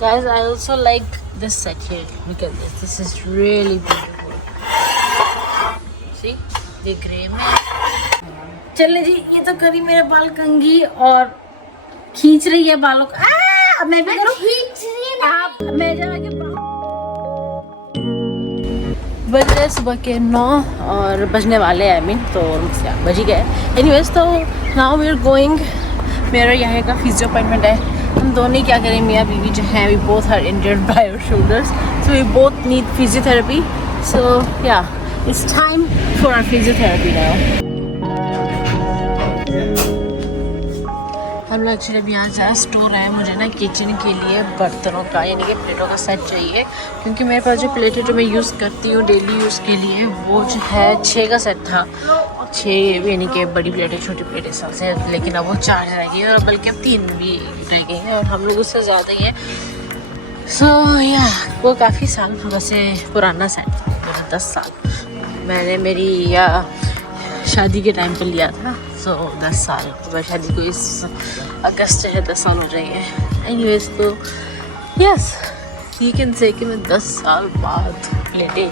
Guys, I also like this set here. Look at this. This is really beautiful. See? ये grey में। चले जी, ये तो करी मेरे बाल कंघी और खींच रही है बालों को। अब मैं भी करूं? खींच रही है आप। मैं जाके बज रहे सुबह के 9 और बजने वाले हैं। आई मीन तो मुझसे बज ही गए। एनीवेज, तो नाउ वी आर गोइंग। मेरा यहाँ का फिजियो अपॉइंटमेंट है। हम दोनों क्या करें, मियाँ बीवी जो हैं, we both are injured by our shoulders, so we both need physiotherapy. So yeah, it's time for our physiotherapy now. हम लोग एक्चुअली अभी यहाँ जहाँ स्टोर है, मुझे ना किचन के लिए बर्तनों का यानी कि प्लेटों का सेट चाहिए, क्योंकि मेरे पास जो प्लेटें जो मैं यूज़ करती हूँ डेली यूज़ के लिए, वो जो है 6 का सेट था। 6 यानी कि बड़ी प्लेटें छोटी प्लेटें सबसे, लेकिन अब वो 4 रह गई और बल्कि अब 3 भी रह गई हैं और हम लोग उससे ज़्यादा ही हैं। सो या, वो काफ़ी साल वैसे पुराना सेट था, 10 साल मैंने मेरी शादी के टाइम पर लिया था। सो 10 साल, तो शादी को इस अगस्त से 10 साल हो जाएंगे। एनीवेज, तो यस, यू कैन से कि मैं 10 साल बाद प्लेटें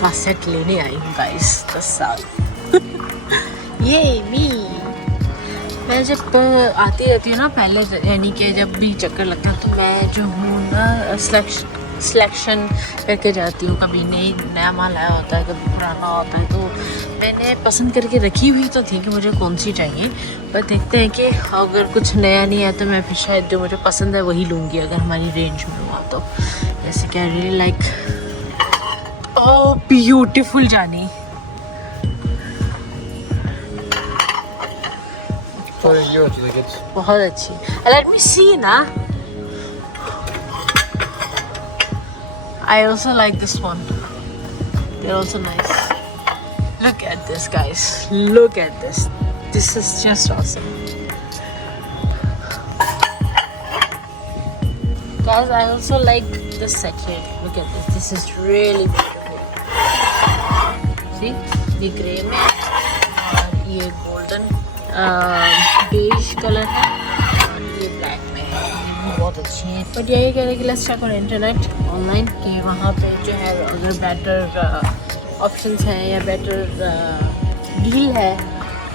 का सेट लेने आई हूँ गाइस। 10 साल ये मी। मैं जब आती रहती हूँ ना पहले, यानी कि जब भी चक्कर लगता है तो मैं जो हूँ ना सिलेक्शन करके जाती हूँ। कभी नया माल आया होता है, कभी पुराना होता है, तो मैंने पसंद करके रखी हुई तो थी कि मुझे कौन सी चाहिए, पर देखते हैं कि अगर कुछ नया नहीं है तो मैं फिर शायद जो मुझे पसंद है वही लूँगी, अगर हमारी रेंज में हुआ तो। जैसे कि I really like oh beautiful जानी, बहुत अच्छी। लेट मी सी ना। I also like this one. They're also nice. Look at this, guys. Look at this. This is just awesome. Guys, I also like this set here. Look at this. This is really beautiful. See? ये grey में और ये golden beige color है और ये black में है। ये बहुत अच्छी है। बट यही कह रहे कि let's check on internet online कि वहाँ पे जो है अगर बेटर ऑप्शंस हैं या बेटर डील है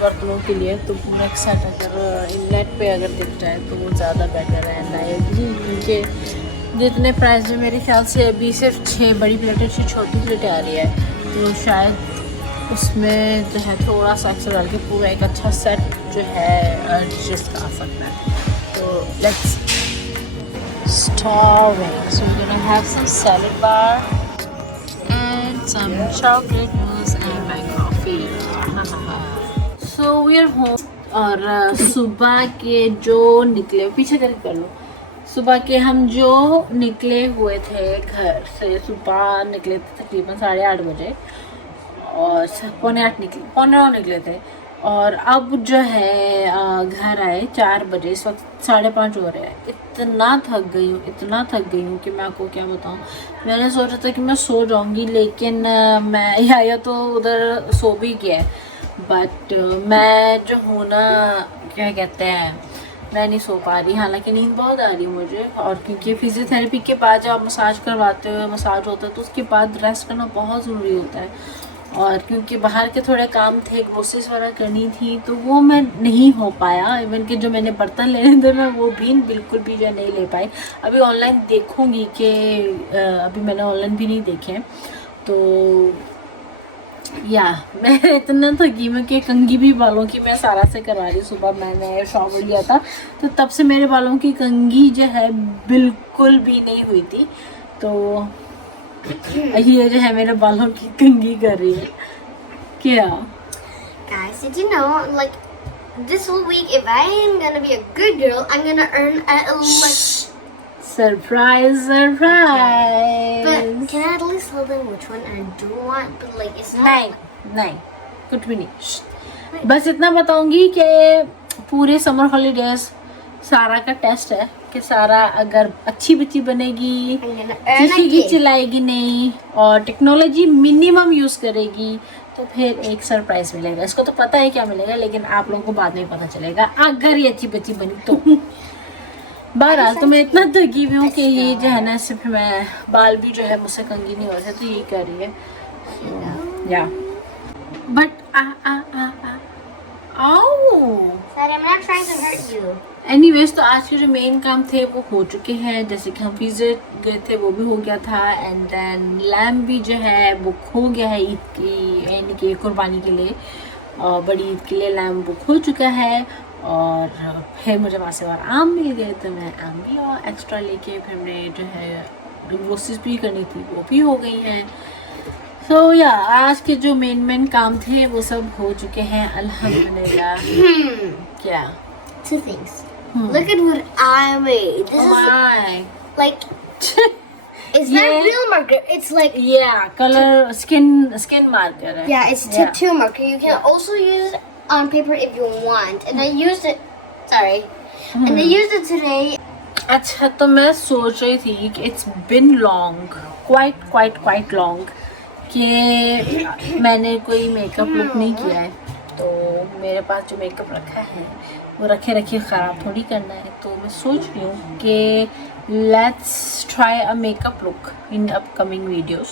बर्तनों के लिए, तो पूरा एक सेट अगर नेट पे अगर दिख जाए तो वो ज़्यादा बेटर है। एंड आई एग्री, क्योंकि जितने प्राइस में मेरे ख्याल से अभी सिर्फ 6 बड़ी प्लेटें 6 छोटी प्लेटें आ रही है, तो शायद उसमें जो है थोड़ा सा एक्स्ट्रा डाल के पूरा एक अच्छा सेट जो है डिशेस का आ सकता है। तो let's starving, so we're gonna have some salad bar and some chocolate mousse and my coffee. So we are home और सुबह के जो निकले, पीछे करके कर लो, सुबह के हम जो निकले हुए थे घर से, सुबह निकले थे तकरीबन 8:30 बजे और 7:45 निकले थे और अब जो है घर आए 4 बजे। इस वक्त 5:30 हो रहे हैं। इतना थक गई हूँ कि मैं आपको क्या बताऊँ। मैंने सोचा था कि मैं सो जाऊँगी, लेकिन मैं यहया तो उधर सो भी गया है, बट मैं जो हूँ ना, क्या कहते हैं, मैं नहीं सो पा रही। हालांकि नींद बहुत आ रही है मुझे, और क्योंकि फिजियोथेरेपी के बाद जब आप मसाज करवाते हो, मसाज होता है, तो उसके बाद रेस्ट करना बहुत ज़रूरी होता है। और क्योंकि बाहर के थोड़े काम थे, ग्रोसरीज वगैरह करनी थी, तो वो मैं नहीं हो पाया। इवन कि जो मैंने बर्तन लेने थे मैं वो भी बिल्कुल भी जो नहीं ले पाई। अभी ऑनलाइन देखूँगी कि अभी मैंने ऑनलाइन भी नहीं देखे, तो या मैं इतना थकी मैं कि कंघी भी बालों की मैं सारा से करवा रही। सुबह मैंने शॉवर लिया था तो तब से मेरे बालों की कंघी जो है बिल्कुल भी नहीं हुई थी, तो ये जो है मेरे बालों की कंघी कर रही है। क्या Guys, did you know, like, this whole week, if I am gonna be a good girl, I'm gonna earn surprise But can I at least tell them which one I do want? But like, it's not. नहीं कुछ भी नहीं, बस इतना बताऊंगी कि पूरे summer holidays सारा का टेस्ट है कि सारा अगर अच्छी बच्ची बनेगी, किसी की चिल्लाएगी नहीं और टेक्नोलॉजी मिनिमम यूज़ करेगी, तो फिर एक सरप्राइज मिलेगा। इसको तो पता है क्या मिलेगा, लेकिन आप लोगों को बाद में पता चलेगा अगर ये अच्छी बच्ची बनी तो। बहरहाल तो मैं इतना थकी हुई हूँ कि ये जो है ना सिर्फ मैं बाल भी जो है मुझसे कंघी नहीं हो रहे तो ये कर रही है या but Sorry, I'm not trying to hurt you. Anyways तो आज के जो मेन काम थे वो हो चुके हैं, जैसे कि हम विजिट गए थे वो भी हो गया था एंड देन लैम्प भी जो है बुक हो गया है ईद की यानी कि कुर्बानी के लिए और बड़ी ईद के लिए लैम्प बुक हो चुका है। और फिर मुझे वहाँ से और आम मिल गए तो मैं आम भी और एक्स्ट्रा लेके फिर मैं जो है ग्रोसरीज भी करनी थी वो भी हो गई हैं। तो या आज के जो मेन काम थे वो सब हो चुके हैं अल्हम्दुलिल्लाह। क्या Two things. Look at what I made. This is like it's not real marker. It's like color skin marker है। Yeah, it's tattoo marker. You can also use it on paper if you want. And I used it. Sorry. And I used it today. अच्छा तो मैं सोच रही थी कि it's been long, quite long कि मैंने कोई मेकअप लुक नहीं किया है तो मेरे पास जो मेकअप रखा है वो रखे ख़राब थोड़ी करना है। तो मैं सोच रही हूँ कि let's try a makeup look in upcoming videos.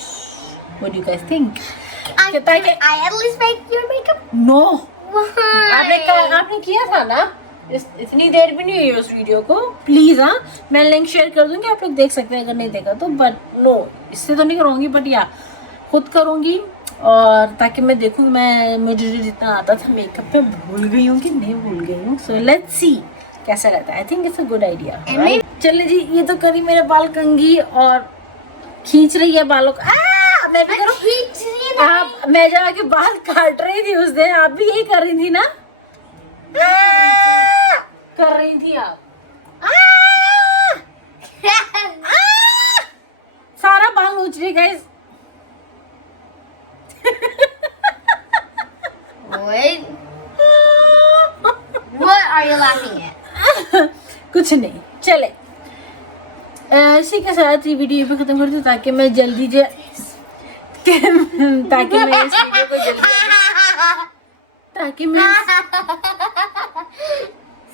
What do you guys think? I at least make your makeup. No Why? आपने किया था ना, इतनी देर भी नहीं हुई उस वीडियो को। प्लीज़ हाँ मैं लिंक शेयर कर दूँगी, आप लोग देख सकते हैं अगर नहीं देखा तो। बट नो इससे तो नहीं करूँगी बट या खुद करूँगी और ताकि मैं देखूँ मैं मुझे जितना आता था मेकअप पे भूल गई हूँ कि नहीं भूल गई हूँ। सो लेट्स सी कैसा रहता है। I think it's a good idea. चलिए जी ये तो करी मेरे बाल कंघी और खींच रही है बालों को। मैं भी करूँ? आप मैं जाके बाल काट रही थी उस दिन, आप भी यही कर रही थी ना? कर रही थी आप। सारा बाल नोच रही guys. Wait. What are you laughing at? कुछ नहीं चले इसी के साथ ये वीडियो पे खत्म करती हूँ ताकि मैं जल्दी ताकि मैं इस वीडियो को जल्दी ताकि मैं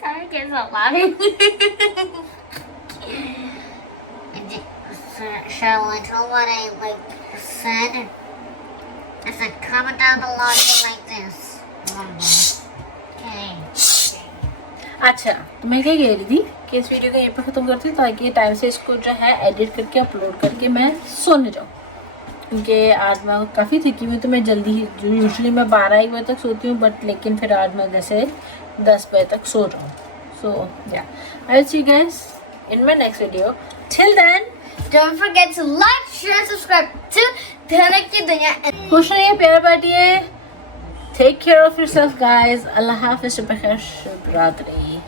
Sorry, kids are laughing. Shall I tell what I said? I said comment down below if you like this. Okay. अच्छा तो मैं क्या कह रही थी कि इस वीडियो को यहीं पर ख़त्म करती हूँ ताकि टाइम से इसको जो है एडिट करके अपलोड करके मैं सोने जाऊँ क्योंकि आज मैं काफ़ी थकी हुई तो मैं जल्दी ही यूजुअली मैं 12-1 बजे तक सोती हूँ बट लेकिन फिर आज मैं जैसे 10 बजे तक सो जाऊँ। So yeah I will see you guys in my next video. Till then Don't forget to like, share, subscribe to Dhanak की दुनिया। खुश रहिए, प्यार बांटिए। Take care of yourself guys। अल्लाह हाफ़िज़, शुभ खैर, शुभ रात्रि।